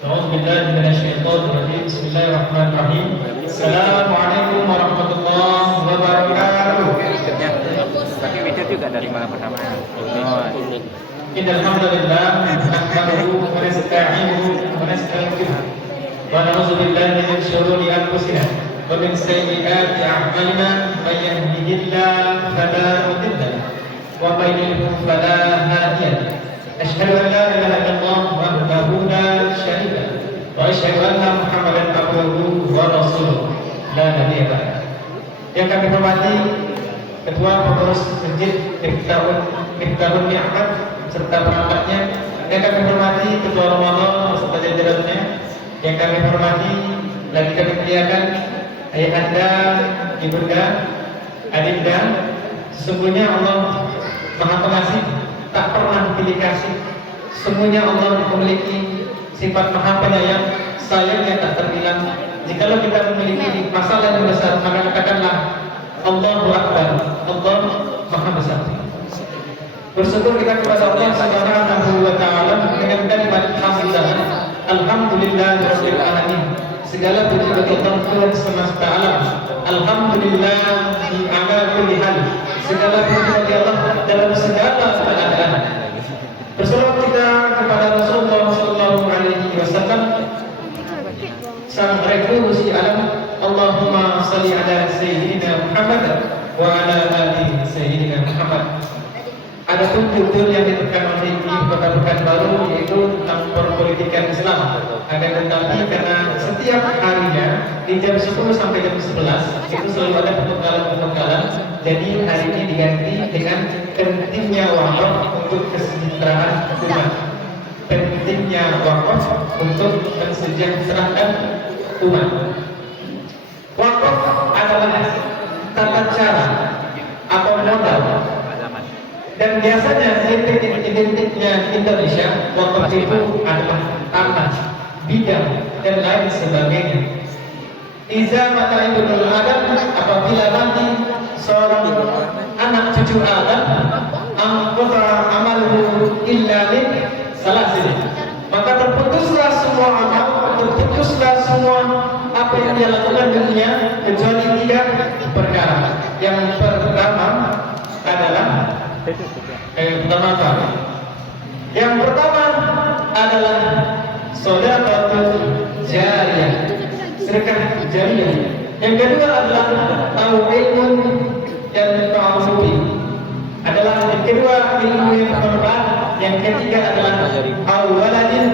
أعوذ بالله من الشيطان الرجيم. بسم الله الرحمن الرحيم. السلام عليكم warahmatullahi wabarakatuh. Pakai video juga dari mana pertama? Innal hamdalillah nahmaduhu wa nasta'inuhu wa nastaghfiruh wa na'udzu billahi min shururi anfusina wa min sayyiati a'malina may yahdihillahu fala mudilla lahu wa may yudlil fala hadiya lahu. Asyhadu an la ilaha illallah wahdahu la syarika lahu wa asyhadu anna Muhammadan abduhu wa rasuluh la nabiyya ba'da. Yang kami hormati Ketua Pengurus Masjid Miftahul Ni'mat serta perangkatnya, yang kami hormati Ketua Ramadan serta jajarannya, yang kami hormati lagi kami muliakan ayahanda, ibunda, adinda. Sesungguhnya Allah Maha Pengasih, tak pernah pilih kasih. Semuanya Allah memiliki sifat Maha Penyayang, sayangnya tak terbilang. Jikalau kita memiliki masalah yang besar, maka katakanlah Allahu Akbar, Allah Maha Besar. Bersyukur kita kepada Allah Subhanahu wa taala dengan kalimat hamdalah. Alhamdulillahirabbil alamin. Segala puji bagi Allah Tuhan semesta alam. Alhamdulillah ala kulli hal. Segala puji bagi Allah dalam segala keadaan. Bersalawat kita kepada Rasulullah sallallahu alaihi wasallam, sang revolusi alam. Allahumma salli ala sayyidina Muhammad wa ala ali sayyidina Muhammad. Adapun judul yang ditekan oleh ini Kota Pekanbaru yaitu tentang perpolitikan Islam. Akan tetapi karena setiap harinya di jam 10 sampai jam 11 itu selalu ada pembekalan-pembekalan, jadi hari ini diganti dengan pentingnya wakaf untuk kesejahteraan umat. Pentingnya wakaf untuk mensejahterakan umat. Wakaf adalah tata cara atau modal, dan biasanya identiknya Indonesia wakaf itu adalah tanah, bidang, dan lain sebagainya. Iza mata ibnu Adam, apabila nanti seorang anak cucu Adam angkota amaluhu illa min salasin, maka terputuslah semua amal, terputuslah semua apa yang dia lakukan dunia kecuali 3 perkara. Yang pertama adalah Yang pertama adalah sedekah jariyah, sedekah jariyah. Yang kedua adalah ilmu yang ta'awudi, adalah yang kedua ilmu yang bermanfaat. Yang ketiga adalah waladin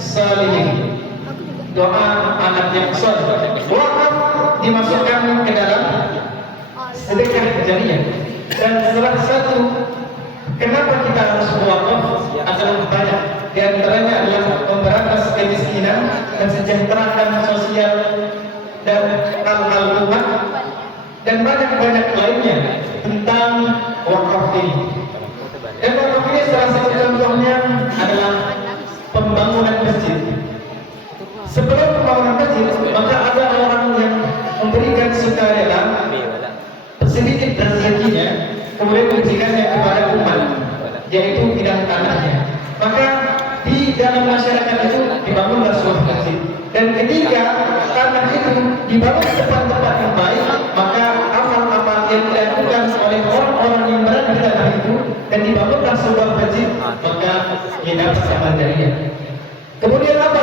salihin, doa anak yang saleh. Wakaf dimasukkan ke dalam sedekah jariyah. Dan salah satu kenapa kita harus wakaf adalah banyak. Di antaranya adalah memberantas kemiskinan, mensejahterakan sosial dan hal-hal umat, dan banyak-banyak lainnya tentang wakaf ini. Dan wakaf ini salah satu contohnya adalah pembangunan masjid. Sebelum pembangunan masjid, maka ada orang yang memberikan sukarela sedikit rezekinya, kemudian memberikannya kepada umat, yaitu bidang tanahnya. Maka di dalam masyarakat itu dibangunlah sebuah masjid. Dan ketika tanah itu dibangun di tempat-tempat yang baik, maka amal-amal yang dilakukan oleh orang-orang yang berada di tanah itu dan dibangunlah sebuah masjid, maka ia dapat amal jariyah. Kemudian apa?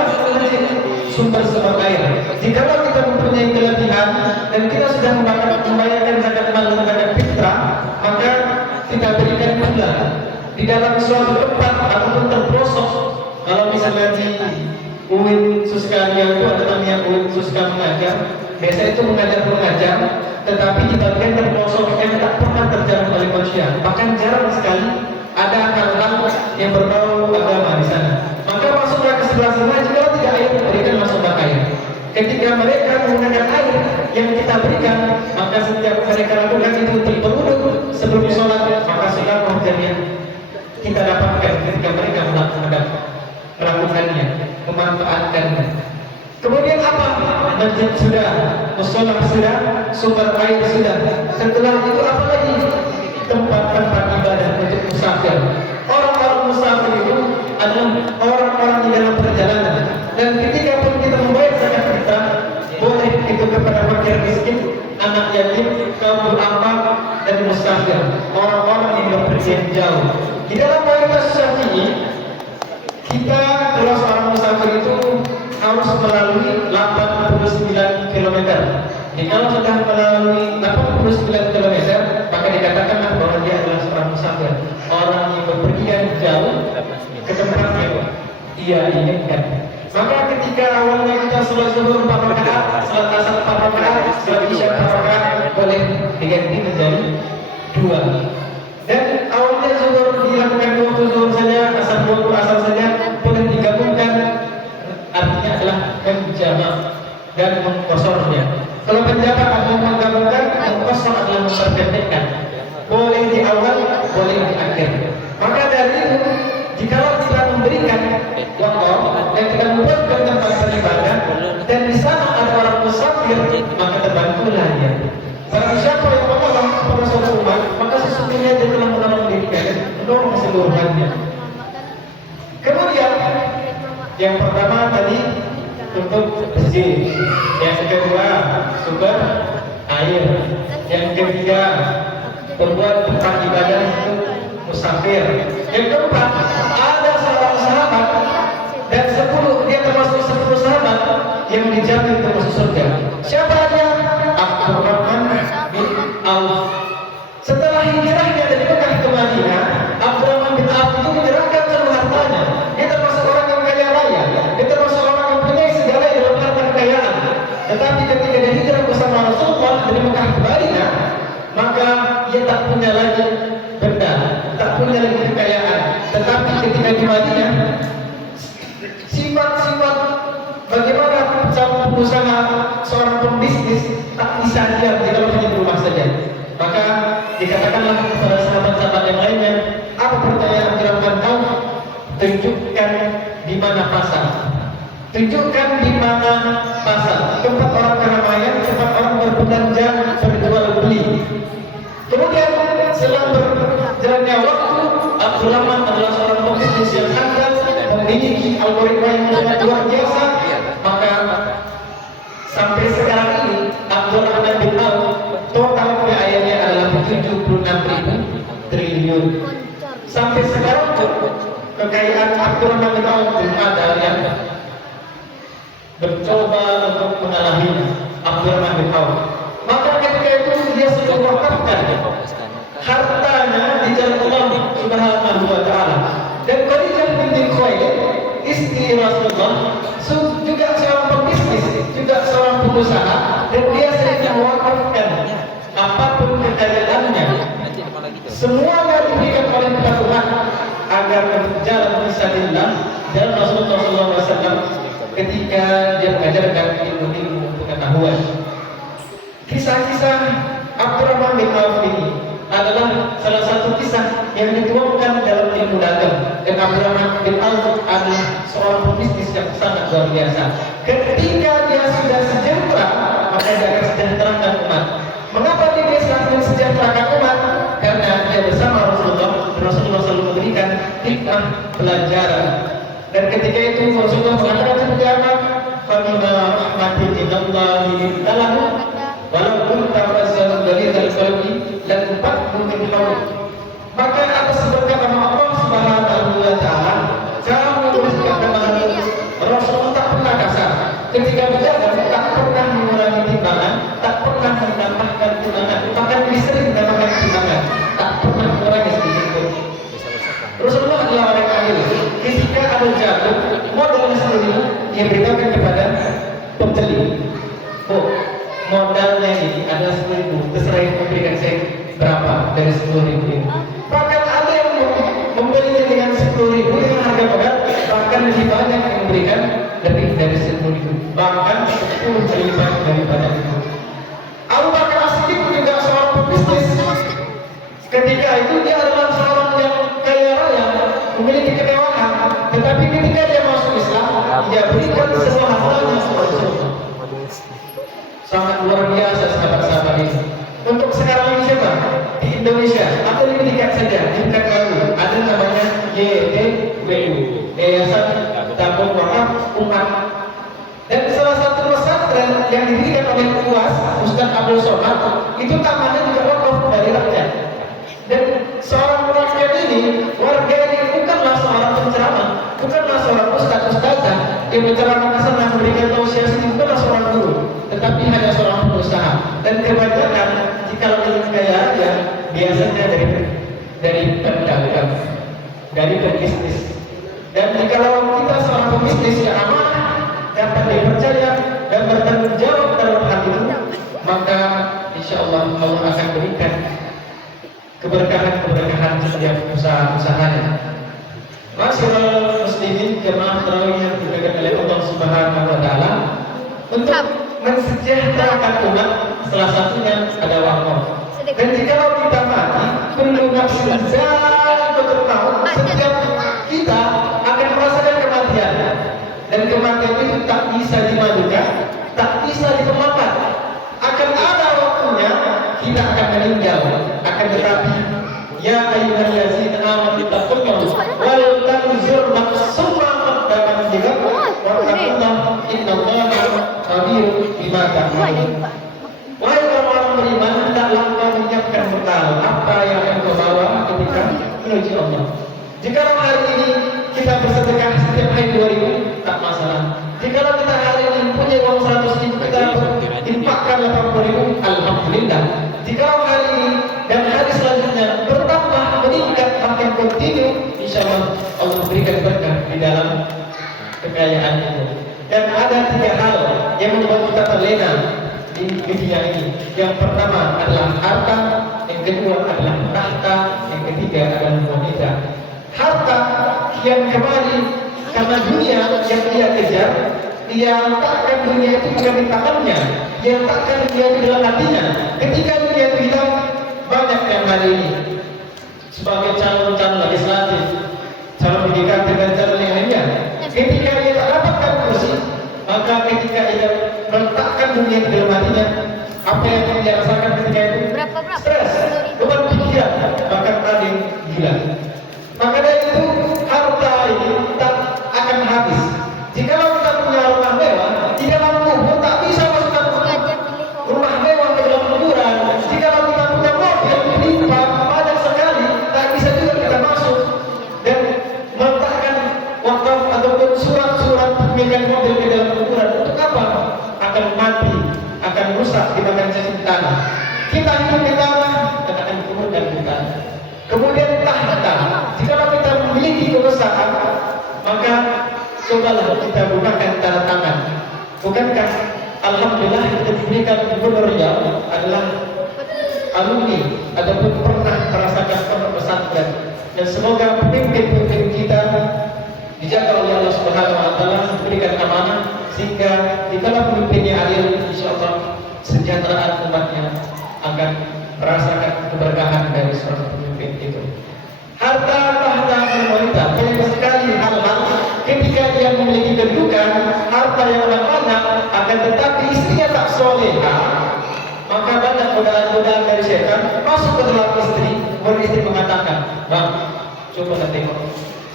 Sumber air. Jikalau kita mempunyai kelebihan dan kita sudah membayarkan zakat mal dan zakat fitrah, maka kita berikan pula di dalam suatu tempat ataupun terpelosok. Kalau misalnya di UIN Suskaria itu ada namanya UIN Suska mengajar, biasa itu mengajar, tetapi di bagian terpelosok yang tak pernah terjangkau oleh manusia, bahkan jarang sekali ada hal-hal yang berbau agama di sana. Maka masuklah ke sebelah sana, jika tidak air, berikan masuklah air. Ketika mereka menggunakan air yang kita berikan, maka setiap mereka lakukan itu untuk berwudu sebelum sholat, maka sedekah jariyah kita dapatkan ketika mereka melakukannya, memanfaatkannya. Kemudian apa? Masjid sudah, mushola sudah, sumber air sudah. Setelah itu apa lagi? Tempat-tempat ibadah untuk musafir. Orang-orang musafir itu adalah orang-orang di dalam perjalanan, dan ketika pergian jauh. Di dalam mayoritas Syafi'i, kita kalau seorang musafir itu harus melalui 89 km. Jadi kalau sudah melalui 89 km, maka dikatakanlah bahwa dia adalah seorang musafir, orang yang berpergian jauh ke tempat yang ia inginkan. Maka ketika awalnya kita sholat zuhur 4 rakaat, sholat asar 4 rakaat, sholat isya 4 rakaat, boleh diganti menjadi 2. Dan awalnya zuhur dilakukan waktu zuhur saja, asar waktu asar saja, boleh digabungkan, artinya adalah menjamak dan mengkosornya. Kalau menjamak atau menggabungkan, mengkosor adalah memperpendekkan. Boleh di awal, boleh di akhir. Maka dari itu, jika kita memberikan waktu dan kita membuatkan tempat beribadah dan di sana ada orang musafir, maka terbantulah dia. Barang siapa yang menolong kepada suatu umat, maka sesungguhnya dia telah menolong dirinya dan menolong keseluruhannya. Kemudian yang pertama tadi untuk masjid, yang kedua sumber air, yang ketiga membuat tempat ibadah untuk musafir, yang keempat ada seorang sahabat dan 10 dia termasuk 10 sahabat yang dijamin untuk masuk surga. Siapa dia? Abdurrahman bin Auf. Setelah hijrahnya dari Mekah ke Madinah, Abdurrahman bin Auf itu menyerahkan seluruh hartanya. Dia termasuk orang yang kaya raya, dia termasuk orang yang punya segala dalam harta kekayaan. Tetapi ketika dia hijrah bersama Rasulullah dari Mekah ke Madinah, maka dia tak punya lagi benda, tak punya lagi kekayaan. Tetapi ketika di Madinah, sifat-sifat bagaimana cara pengusaha seorang pembisnis tak bisa diam di dalam hanya rumah saja. Maka dikatakanlah kepada sahabat-sahabat yang lainnya, apa pertanyaan Abdurrahman Auf? Tunjukkan di mana pasar. Tunjukkan di mana pasar. Tempat orang keramaian, tempat orang berbelanja, berjual beli. Kemudian selang berjalannya waktu, Abdurrahman adalah seorang pembisnis yang handal, memiliki algoritma yang sangat luar biasa. Maka sampai sekarang ini Abdurrahman bin Auf total kekayaannya adalah 76.000 triliun. Sampai sekarang kekayaan Abdurrahman bin Auf belum ada yang mencoba untuk mengalahinya. Abdurrahman bin Auf. Maka ketika itu dia sudah wakafkan hartanya di jalan Allah Subhanahu wa taala. Dan Khadijah binti Khuwailid, istri Rasulullah, juga seorang pembisnis, juga seorang pengusaha, dan dia sering mewakafkan apapun kekayaannya, semuanya diberikan oleh kita umat agar berjalan fisabilillah. Dan Rasulullah SAW ketika dia mengajarkan ilmu pengetahuan, kisah-kisah Abdurrahman bin Auf ini adalah salah satu kisah yang dituangkan dalam ilmu dagang. Dan Abdurrahman bin Auf adalah seorang pembisnis yang sangat luar biasa. Ketika dia sudah sejahtera, maka dia akan sejahterakan umat. Mengapa dia selalu mensejahterakan umat? Karena dia bersama Rasulullah. Rasulullah selalu memberikan hikmah pelajaran. Dan ketika itu Rasulullah mengatakan seperti apa? Famina rahmatin minallahi lintalahu walau kunta fazzan ghalidhal qalbi lan faddu min hawlik. Maka atas berkat nama Allah Subhanahu wa taala, kamu bersikap dengan Rasulullah tak pernah kasar. Ketika berjalan tak pernah mengurangi timbangan, tak pernah menambahkan timbangan, bahkan lebih sering menambahkan timbangan, tak pernah mengurangi sedikit pun. Rasulullah adalah orang adil. Ketika ada jagung, modalnya sendiri dia beritahukan kepada pembeli, oh, modalnya ini ada 10.000, terserah yang memberikan saya berapa dari 10.000 ini. Bahkan ada yang membelinya dengan 10.000 dengan harga modal, bahkan lebih banyak yang memberikan lebih dari 10.000, bahkan 10 kali lipat daripada itu. Abu Bakar As-Siddiq juga seorang pembisnis. Ketika itu dia adalah seorang yang kaya raya, memiliki kemewahan, tetapi ketika dia masuk Islam, dia berikan semua hartanya kepada Rasulullah. Sangat luar biasa sahabat-sahabat ini. Untuk sekarang ini siapa? Di Indonesia atau lebih dekat saja, di Pekanbaru ada namanya YTWU, Yayasan Tabung Wakaf Umat. Dan salah satu pesantren yang didirikan oleh UAS Ustaz Abdul Somad itu tamannya juga wakaf dari rakyat. Dan seorang wakil bukanlah seorang ustazah yang mencerahkan sana memberikan tausiah sini, bukanlah seorang guru, tetapi hanya seorang pengusaha. Dan kebanyakan jika ingin kaya raya biasanya dari pedagang, dari berbisnis. Dan jikalau kita seorang pebisnis yang amanah, dapat dipercaya dan bertanggung jawab dalam hal itu, maka insya Allah Allah akan berikan keberkahan setiap usaha-usahanya. Masyaallah muslimin jemaah tarawih yang dimuliakan oleh Allah Subhanahu wa taala, untuk mensejahterakan umat salah satunya ada wakaf. Dan jikalau kita mati, kullu nafsin za'iqatul maut, setiap kita akan merasakan kematian. Dan kematian itu tak bisa dimajukan, tak bisa diperlambat. Akan ada waktunya kita akan meninggal. Akan tetapi, ya ayyuhallazina amanu taqullaha wal tanzur nafsum ma qaddamat lighad wa taqullaha innallaha khabirun bima ta'malun. Wahai orang-orang beriman, hendaklah kau menyiapkan bekal apa yang akan kau bawa ketika menuju Allah. Jika hari ini kita bersedekah setiap hari 2.000, tak masalah. Jika kita hari ini punya uang 100.000, kita infakkan 80.000, alhamdulillah. Jika hari ini dan hari selanjutnya bertambah, meningkat, makin kontinu, insya Allah Allah berikan berkah di dalam kekayaan itu. Dan ada 3 hal yang membuat kita terlena di dunia ini. Yang pertama adalah harta, yang kedua adalah tahta, yang ketiga adalah wanita. Harta yang kembali karena dunia yang dia kejar, dia letakkan dunia itu bukan di tangannya, dia letakkan dunia di dalam hatinya. Ketika dunia itu hilang, banyak yang hari ini sebagai calon-calon legislatif, calon yudikatif dan calon yang lainnya, ketika dia tak dapatkan kursi, maka ketika dia meletakkan dunia di dalam hatinya, apa yang dia rasakan ketika itu? Stres, beban pikiran, bahkan ada gila. Maka dari itu harta ini tak akan habis. Jika kita punya rumah mewah, di dalam kubur tak bisa masukkan rumah mewah ke dalam kuburan. Jika kita punya mobil berlimpah banyak sekali, tak bisa juga kita masuk. Dan meletakkan wakaf ataupun surat-surat pemilikan mobil ke dalam kuburan untuk apa? Akan mati, akan rusak dimakan cacing tanah. Kita hidup di tanah dan akan dikuburkan di tanah. Kemudian tahta, jika kita memiliki kebesaran, maka cobalah kita gunakan tanda tangan. Bukankah alhamdulillah kita diberikan gubernur Riau adalah alumni ataupun pernah merasakan pondok pesantren. Dan semoga pemimpin-pemimpin kita dijaga oleh Allah Subhanahu wa taala, diberikan amanah sehingga dikala pemimpinnya adil, insyaallah kesejahteraan umatnya akan merasakan keberkahan dari seorang pemimpin itu. Harta, tahta, dan wanita, banyak sekali hal-hal ketika dia memiliki kedudukan, harta yang banyak, akan tetapi istrinya tak soleha, maka banyak godaan-godaan dari setan masuk ke dalam istri. Kemudian istri mengatakan, bang, coba kita tengok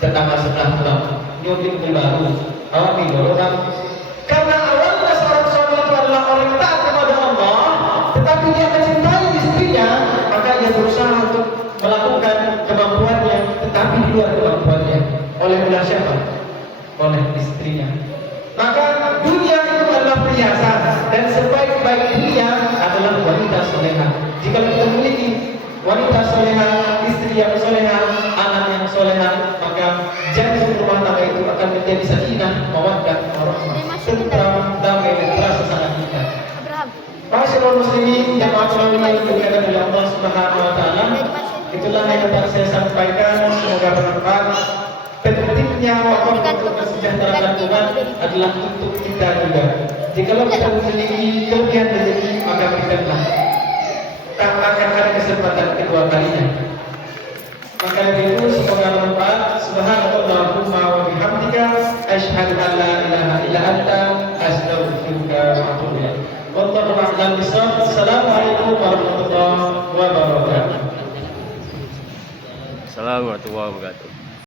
tetangga sebelah bang, nyobil baru, awak tidur bang. Karena awalnya seorang suami itu adalah orang yang taat kepada Allah, tetapi dia mencintai istrinya, maka ia berusaha untuk melakukan kemampuannya, tetapi di luar kemampuannya. Oleh siapa? Oleh istrinya. Maka dunia itu adalah perhiasan, dan sebaik-baik dunia adalah wanita soleha. Jika kita memiliki wanita soleha, istri yang soleha, anak yang soleha, maka jantung rumah tangga itu akan menjadi sakinah, mawaddah, warahmah, tentram, damai, dan rasa sangat indah. Masyaallah muslimin, jemaah tarawih yang dimuliakan oleh Allah Subhanahu wa taala, itulah yang dapat saya sampaikan, semoga bermanfaat. Pentingnya wakaf untuk kesejahteraan umat adalah untuk kita juga. Jikalau kita memiliki kelebihan rezeki, maka berikanlah. Tak akan ada kesempatan kedua kalinya. Maka dari itu semoga bermanfaat. Subhanallahumma wa bihamdika, asyhadu an la ilaha illa anta, astaghfiruka wa atubu ilaik. Wallahu a'lam bishawab. Assalamualaikum warahmatullahi wabarakatuh. Assalamualaikum warahmatullahi wabarakatuh.